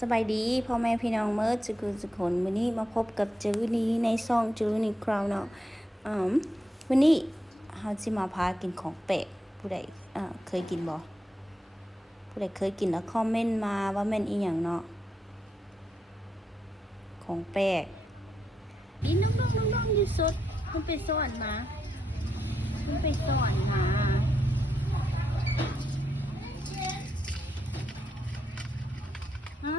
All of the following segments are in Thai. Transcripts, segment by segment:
สบายดีพ่อแม่พี่น้องเมื่อสุคนมื้อนี้มาพบกับจื้อนี้ในซ่องจื้อนี้คราวเนาะวันนี้เฮาสิมาพากินของแปลกผู้ใดเคยกินบ่ผู้ใดเคยกินแล้วคอมเมนต์มาว่าแม่นอีหยังเนาะของแปลกอีน้องๆอยู่สดมันไปซ่อนมาฮะ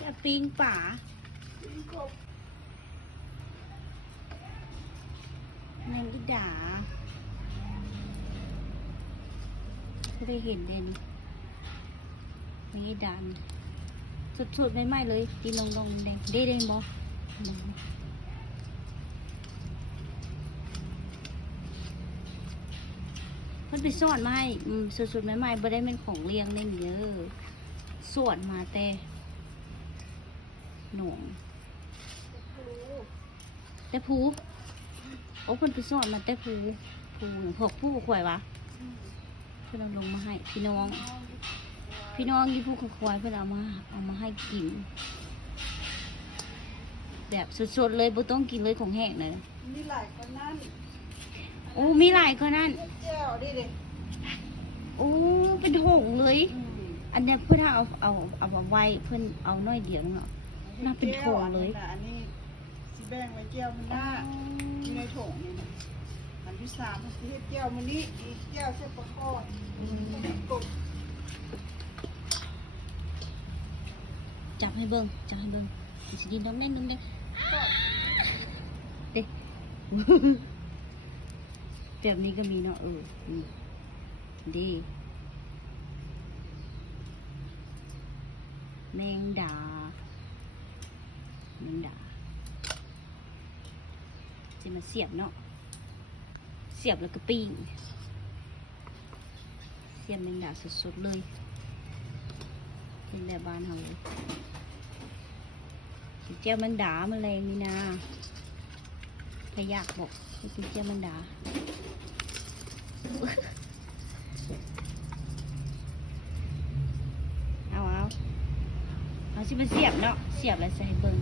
จะปิงป่าแมงอีดาไม่ได้เห็นเด่นแมงอีดาสดๆใหม่ๆเลยกินลงแดงได้บ่มันไปสอนมาให้สดๆใหม่ๆบ่ได้เป็นของเลี้ยงเล่นเยอะสวนมาแต่หนองแต่ภูโอ้เพิ่นไปสอนมาแต่ภูพวกผู้ข่อยวะเพิ่นเอาลงมาให้พี่น้องที่ผู้ข่อยเพิ่นเอามาให้กินแบบสดๆเลยบ่ต้องกินเลยของแห้งเลยมีหลายคนนั่นโอ้มีหลายคนนั่นเจ้าดิเด็กโอ้เป็นหงเลยอันนี้เพื่อนเอามาไว้เพื่อนเอาน้อยเดียวเนาะน่าเป็นโถงเลยอันนี้สิแบ่งไว้แก้วมันหน้าที่ในโถงนี่นะอันที่สามคือแก้วมันนี้อีกแก้วเส้นประกอบกบจับให้เบิ้งสิกินน้องเล่นเด็กแบบนี้ก็มีเนาะดีแมงดาจะมาเสียบเนาะเสียบแล้วก็ปิ้งเสียบแมงดาสดๆเลยเป็นแบบบ้านเราเลยเจ้าแมงดาแมลงนี่นะพยากบอกให้กินเจ้าแมงดาเอาสิมันเสียบเนาะเสียบแล้วใส่เบิ้ง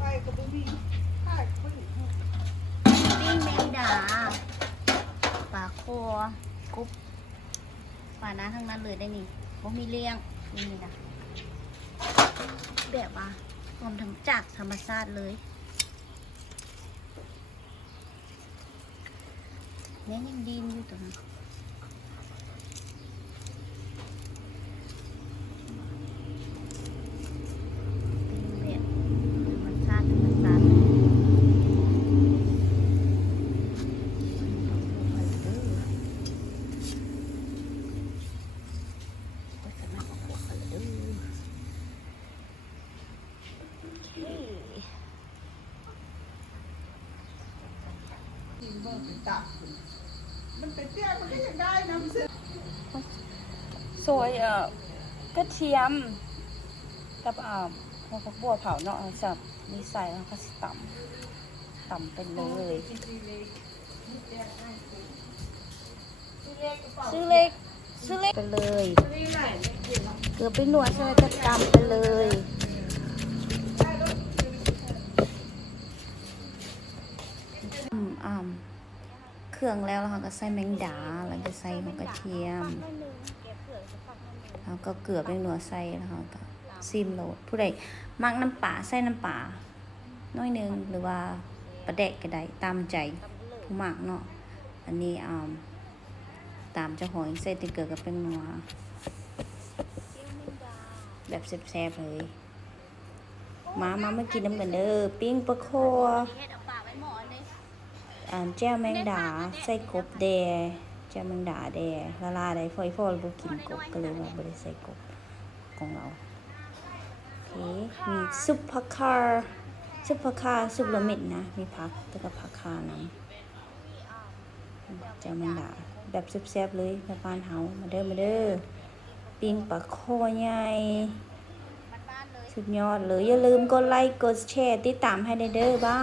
ไปกับบุ้มีข้าขึ้นปิ้งแมงดาปลาคอกบปลาน้าทั้งนั้นเลยได้นี่บ่มีเลี้ยงนี่นะแบบว่ารวมทั้งจากธรรมชาติเลยเนี่ยยังดีอยู่ตัวนั้นมันเป็นเตี้ยมันก็ยังได้นะมันซอยกระเทียมกับพวกบัวเผาเนาะสับมีใส่แล้วก็ต่ำไปเลยซื้อเล็กไปเลยเกลือไปหนวดใส่กระตำไปเลยเครื่องแล้วเราก็ใส่แมงดาแล้วก็ใส่หัวกระเทียมแล้วก็เกลือไปหนวดใส่แล้วก็ซิมโหลดผู้ใดมักน้ำปลาใส่น้ำปลาน้อยนึงหรือว่าปลาแดกก็ได้ตามใจผู้มักเนาะอันนี้ตามเจ้าของใส่ติเกลือกับเป็นนัวแบบแซ่บๆเลยมากินน้ำกันเด้อปิ้งปลาโคแจ้วแมงดาใส่กบแดแจ้วแมงดาแดละได้ฟอยบ่กินกบก็เลยว่าบ่ได้ใส่กบของเราโอเคมีซุปผักคาซุปละเม็ดนะมีผักแล้วก็ผักคานะแจ้วแมงดาแบบแซ่บๆเลยแบบบ้านเฮามาเด้อปิ้งปลาคอใหญ่สุดยอดเลยอย่าลืมกดไลค์กดแชร์ติดตามให้เด้อบ้า